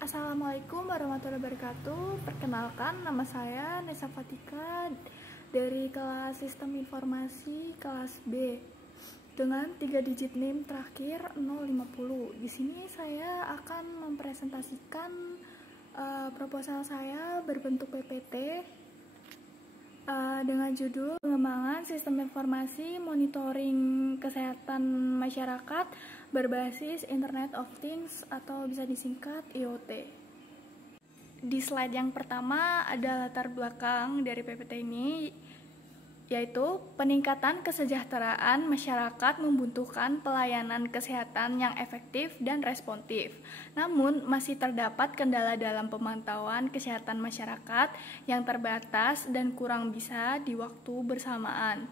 Assalamualaikum warahmatullahi wabarakatuh. Perkenalkan, nama saya Nesa Fatika dari kelas Sistem Informasi kelas B dengan 3 digit NIM terakhir 050. Di sini saya akan mempresentasikan proposal saya berbentuk PPT dengan judul Pengembangan Sistem Informasi Monitoring Kesehatan Masyarakat berbasis Internet of Things atau bisa disingkat IoT. Di slide yang pertama ada latar belakang dari PPT ini, yaitu peningkatan kesejahteraan masyarakat membutuhkan pelayanan kesehatan yang efektif dan responsif. Namun, masih terdapat kendala dalam pemantauan kesehatan masyarakat yang terbatas dan kurang bisa di waktu bersamaan.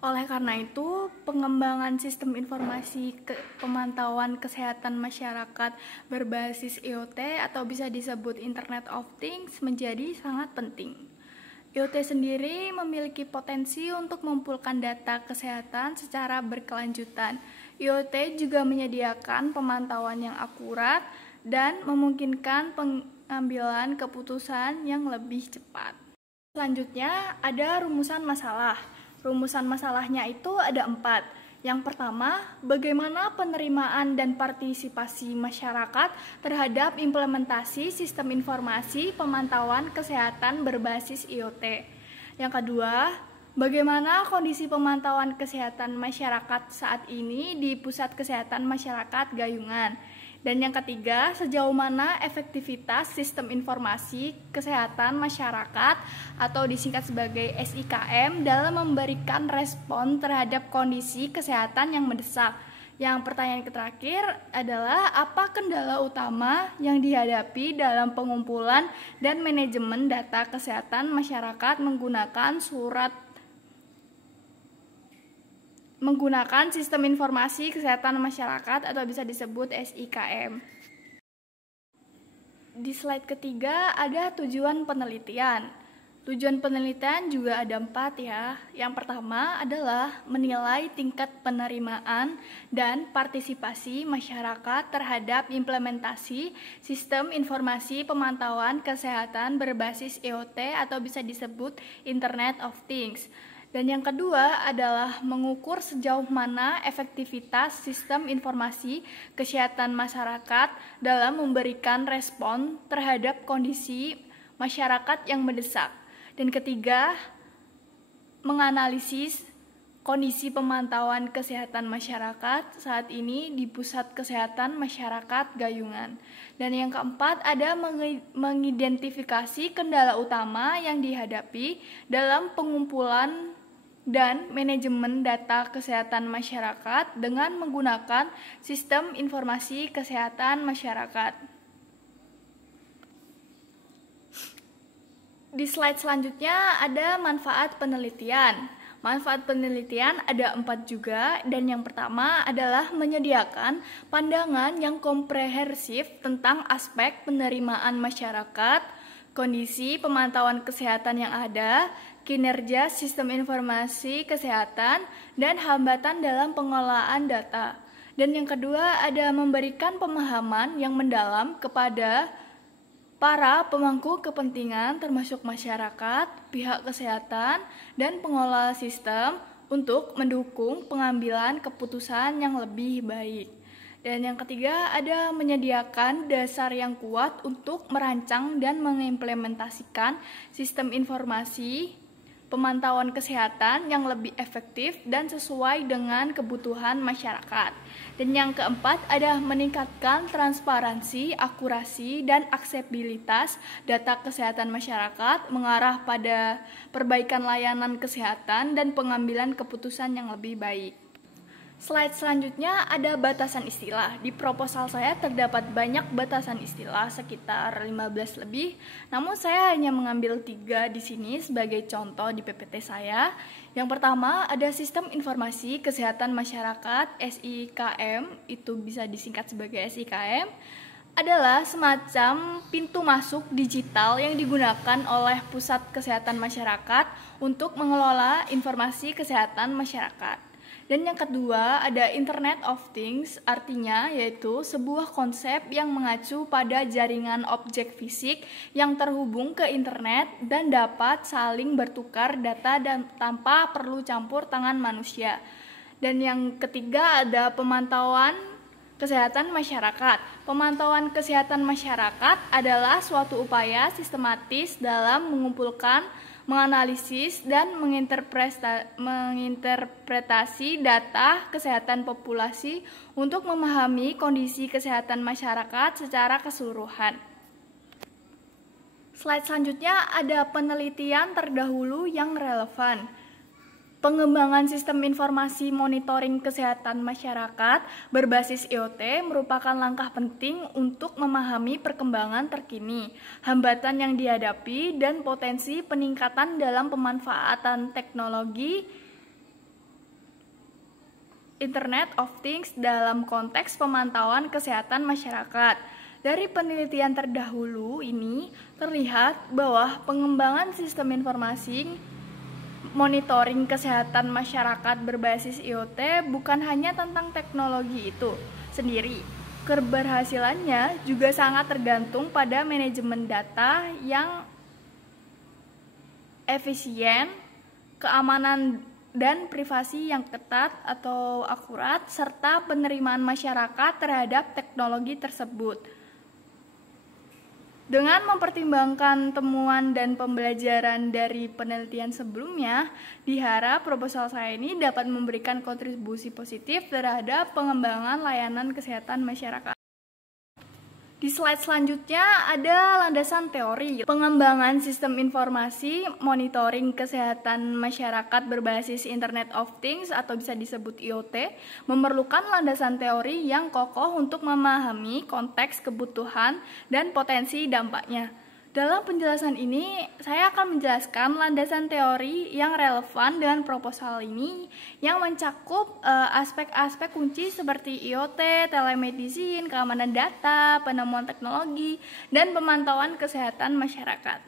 Oleh karena itu, pengembangan sistem informasi pemantauan kesehatan masyarakat berbasis IoT atau bisa disebut Internet of Things menjadi sangat penting. IoT sendiri memiliki potensi untuk mengumpulkan data kesehatan secara berkelanjutan. IoT juga menyediakan pemantauan yang akurat dan memungkinkan pengambilan keputusan yang lebih cepat. Selanjutnya ada rumusan masalah. Rumusan masalahnya itu ada 4. Yang pertama, bagaimana penerimaan dan partisipasi masyarakat terhadap implementasi sistem informasi pemantauan kesehatan berbasis IoT. Yang kedua, bagaimana kondisi pemantauan kesehatan masyarakat saat ini di Pusat Kesehatan Masyarakat Gayungan. Dan yang ketiga, sejauh mana efektivitas sistem informasi kesehatan masyarakat atau disingkat sebagai SIKM dalam memberikan respon terhadap kondisi kesehatan yang mendesak. Yang pertanyaan terakhir adalah apa kendala utama yang dihadapi dalam pengumpulan dan manajemen data kesehatan masyarakat menggunakan sistem informasi kesehatan masyarakat atau bisa disebut SIKM. Di slide ketiga ada tujuan penelitian. Tujuan penelitian juga ada 4 ya. Yang pertama adalah menilai tingkat penerimaan dan partisipasi masyarakat terhadap implementasi sistem informasi pemantauan kesehatan berbasis IoT atau bisa disebut Internet of Things. Dan yang kedua adalah mengukur sejauh mana efektivitas sistem informasi kesehatan masyarakat dalam memberikan respon terhadap kondisi masyarakat yang mendesak. Dan ketiga, menganalisis kondisi pemantauan kesehatan masyarakat saat ini di Pusat Kesehatan Masyarakat Gayungan. Dan yang keempat ada mengidentifikasi kendala utama yang dihadapi dalam pengumpulan dan manajemen data kesehatan masyarakat dengan menggunakan sistem informasi kesehatan masyarakat. Di slide selanjutnya ada manfaat penelitian. Manfaat penelitian ada 4 juga, dan yang pertama adalah menyediakan pandangan yang komprehensif tentang aspek penerimaan masyarakat, kondisi pemantauan kesehatan yang ada, kinerja sistem informasi kesehatan, dan hambatan dalam pengelolaan data. Dan yang kedua ada memberikan pemahaman yang mendalam kepada para pemangku kepentingan termasuk masyarakat, pihak kesehatan, dan pengelola sistem untuk mendukung pengambilan keputusan yang lebih baik. Dan yang ketiga ada menyediakan dasar yang kuat untuk merancang dan mengimplementasikan sistem informasi pemantauan kesehatan yang lebih efektif dan sesuai dengan kebutuhan masyarakat. Dan yang keempat ada meningkatkan transparansi, akurasi, dan aksesibilitas data kesehatan masyarakat mengarah pada perbaikan layanan kesehatan dan pengambilan keputusan yang lebih baik. Slide selanjutnya ada batasan istilah. Di proposal saya terdapat banyak batasan istilah, sekitar 15 lebih. Namun saya hanya mengambil 3 di sini sebagai contoh di PPT saya. Yang pertama ada Sistem Informasi Kesehatan Masyarakat SIKM, itu bisa disingkat sebagai SIKM, adalah semacam pintu masuk digital yang digunakan oleh Pusat Kesehatan Masyarakat untuk mengelola informasi kesehatan masyarakat. Dan yang kedua ada Internet of Things, artinya yaitu sebuah konsep yang mengacu pada jaringan objek fisik yang terhubung ke internet dan dapat saling bertukar data dan tanpa perlu campur tangan manusia. Dan yang ketiga ada pemantauan kesehatan masyarakat. Pemantauan kesehatan masyarakat adalah suatu upaya sistematis dalam mengumpulkan, menganalisis, dan menginterpretasi data kesehatan populasi untuk memahami kondisi kesehatan masyarakat secara keseluruhan. Slide selanjutnya ada penelitian terdahulu yang relevan. Pengembangan sistem informasi monitoring kesehatan masyarakat berbasis IoT merupakan langkah penting untuk memahami perkembangan terkini, hambatan yang dihadapi, dan potensi peningkatan dalam pemanfaatan teknologi Internet of Things dalam konteks pemantauan kesehatan masyarakat. Dari penelitian terdahulu ini terlihat bahwa pengembangan sistem informasi monitoring kesehatan masyarakat berbasis IoT bukan hanya tentang teknologi itu sendiri. Keberhasilannya juga sangat tergantung pada manajemen data yang efisien, keamanan dan privasi yang ketat atau akurat, serta penerimaan masyarakat terhadap teknologi tersebut. Dengan mempertimbangkan temuan dan pembelajaran dari penelitian sebelumnya, diharap proposal saya ini dapat memberikan kontribusi positif terhadap pengembangan layanan kesehatan masyarakat. Di slide selanjutnya ada landasan teori. Pengembangan sistem informasi monitoring kesehatan masyarakat berbasis Internet of Things atau bisa disebut IoT memerlukan landasan teori yang kokoh untuk memahami konteks kebutuhan dan potensi dampaknya. Dalam penjelasan ini, saya akan menjelaskan landasan teori yang relevan dengan proposal ini yang mencakup aspek-aspek kunci seperti IoT, telemedicine, keamanan data, penemuan teknologi, dan pemantauan kesehatan masyarakat.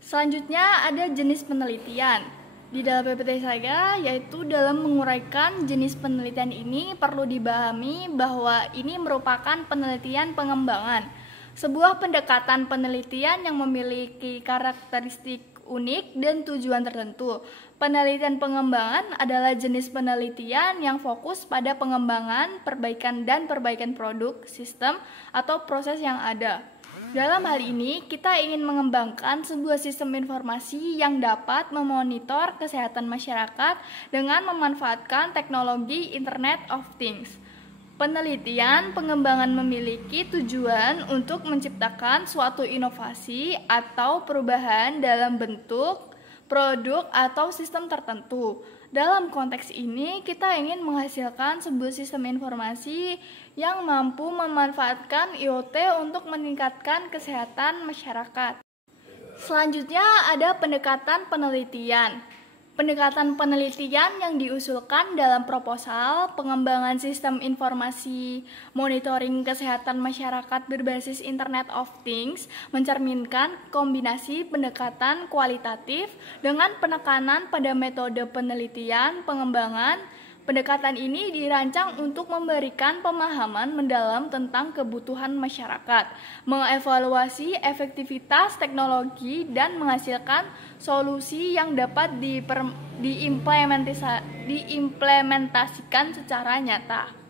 Selanjutnya ada jenis penelitian. Di dalam PPT saya, yaitu dalam menguraikan jenis penelitian ini perlu dipahami bahwa ini merupakan penelitian pengembangan. Sebuah pendekatan penelitian yang memiliki karakteristik unik dan tujuan tertentu. Penelitian pengembangan adalah jenis penelitian yang fokus pada pengembangan, perbaikan produk, sistem, atau proses yang ada. Dalam hal ini, kita ingin mengembangkan sebuah sistem informasi yang dapat memonitor kesehatan masyarakat dengan memanfaatkan teknologi Internet of Things. Penelitian pengembangan memiliki tujuan untuk menciptakan suatu inovasi atau perubahan dalam bentuk, produk, atau sistem tertentu. Dalam konteks ini, kita ingin menghasilkan sebuah sistem informasi yang mampu memanfaatkan IoT untuk meningkatkan kesehatan masyarakat. Selanjutnya ada pendekatan penelitian. Pendekatan penelitian yang diusulkan dalam proposal pengembangan sistem informasi monitoring kesehatan masyarakat berbasis Internet of Things mencerminkan kombinasi pendekatan kualitatif dengan penekanan pada metode penelitian pengembangan. Pendekatan ini dirancang untuk memberikan pemahaman mendalam tentang kebutuhan masyarakat, mengevaluasi efektivitas teknologi, dan menghasilkan solusi yang dapat diimplementasikan secara nyata.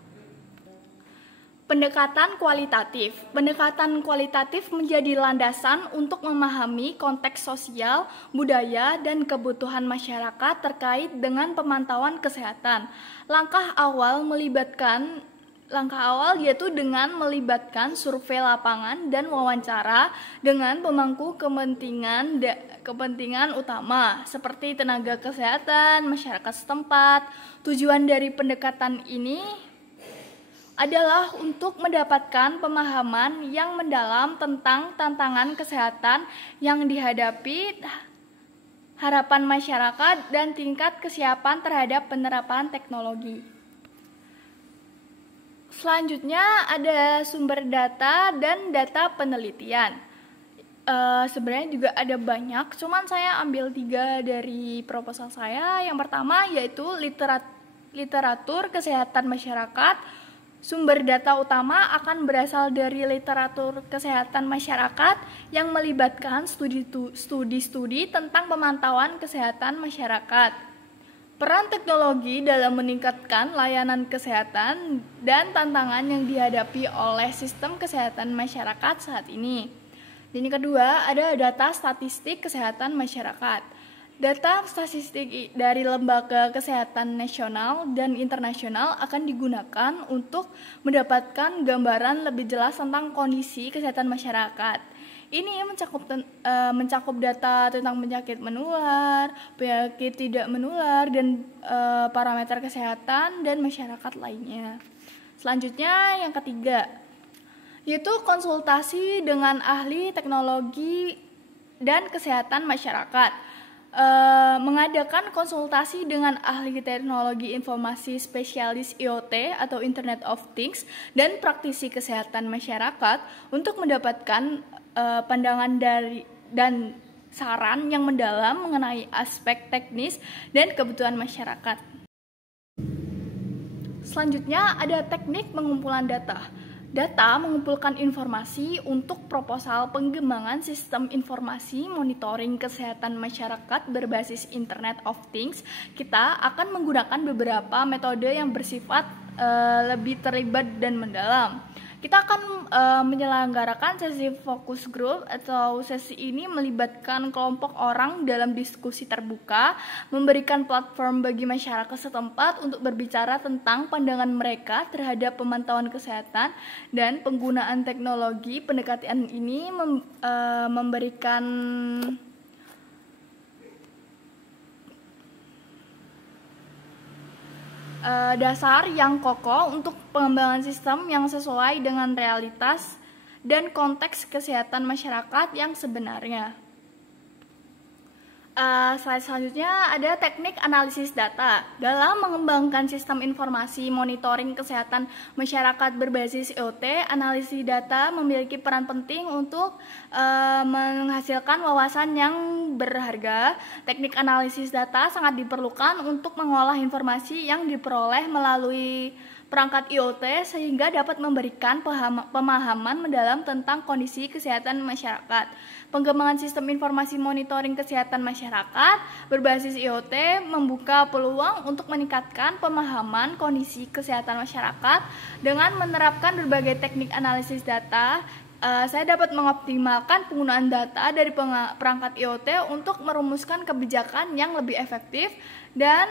Pendekatan kualitatif. Pendekatan kualitatif menjadi landasan untuk memahami konteks sosial, budaya, dan kebutuhan masyarakat terkait dengan pemantauan kesehatan. Langkah awal yaitu dengan melibatkan survei lapangan dan wawancara dengan pemangku kepentingan utama seperti tenaga kesehatan, masyarakat setempat. Tujuan dari pendekatan ini adalah untuk mendapatkan pemahaman yang mendalam tentang tantangan kesehatan yang dihadapi, harapan masyarakat, dan tingkat kesiapan terhadap penerapan teknologi. Selanjutnya ada sumber data dan data penelitian. Sebenarnya juga ada banyak, cuman saya ambil 3 dari proposal saya. Yang pertama yaitu literatur kesehatan masyarakat. Sumber data utama akan berasal dari literatur kesehatan masyarakat yang melibatkan studi-studi tentang pemantauan kesehatan masyarakat. Peran teknologi dalam meningkatkan layanan kesehatan dan tantangan yang dihadapi oleh sistem kesehatan masyarakat saat ini. Dan yang kedua, ada data statistik kesehatan masyarakat. Data statistik dari lembaga kesehatan nasional dan internasional akan digunakan untuk mendapatkan gambaran lebih jelas tentang kondisi kesehatan masyarakat. Ini mencakup data tentang penyakit menular, penyakit tidak menular, dan parameter kesehatan dan masyarakat lainnya. Selanjutnya yang ketiga, yaitu konsultasi dengan ahli teknologi dan kesehatan masyarakat. Mengadakan konsultasi dengan ahli teknologi informasi spesialis IoT atau Internet of Things dan praktisi kesehatan masyarakat untuk mendapatkan pandangan dan saran yang mendalam mengenai aspek teknis dan kebutuhan masyarakat. Selanjutnya ada teknik pengumpulan data. Data mengumpulkan informasi untuk proposal pengembangan sistem informasi monitoring kesehatan masyarakat berbasis Internet of Things. Kita akan menggunakan beberapa metode yang bersifat lebih terlibat dan mendalam. Kita akan menyelenggarakan sesi fokus group, atau sesi ini melibatkan kelompok orang dalam diskusi terbuka, memberikan platform bagi masyarakat setempat untuk berbicara tentang pandangan mereka terhadap pemantauan kesehatan dan penggunaan teknologi. Pendekatan ini memberikan dasar yang kokoh untuk pengembangan sistem yang sesuai dengan realitas dan konteks kesehatan masyarakat yang sebenarnya. Slide selanjutnya ada teknik analisis data. Dalam mengembangkan sistem informasi monitoring kesehatan masyarakat berbasis IoT, analisis data memiliki peran penting untuk menghasilkan wawasan yang berharga. Teknik analisis data sangat diperlukan untuk mengolah informasi yang diperoleh melalui perangkat IoT sehingga dapat memberikan pemahaman mendalam tentang kondisi kesehatan masyarakat. Pengembangan sistem informasi monitoring kesehatan masyarakat berbasis IoT membuka peluang untuk meningkatkan pemahaman kondisi kesehatan masyarakat dengan menerapkan berbagai teknik analisis data. Saya dapat mengoptimalkan penggunaan data dari perangkat IoT untuk merumuskan kebijakan yang lebih efektif dan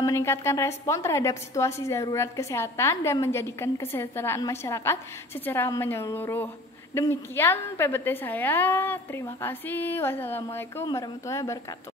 meningkatkan respon terhadap situasi darurat kesehatan dan menjadikan kesejahteraan masyarakat secara menyeluruh. Demikian PPT saya. Terima kasih. Wassalamualaikum warahmatullahi wabarakatuh.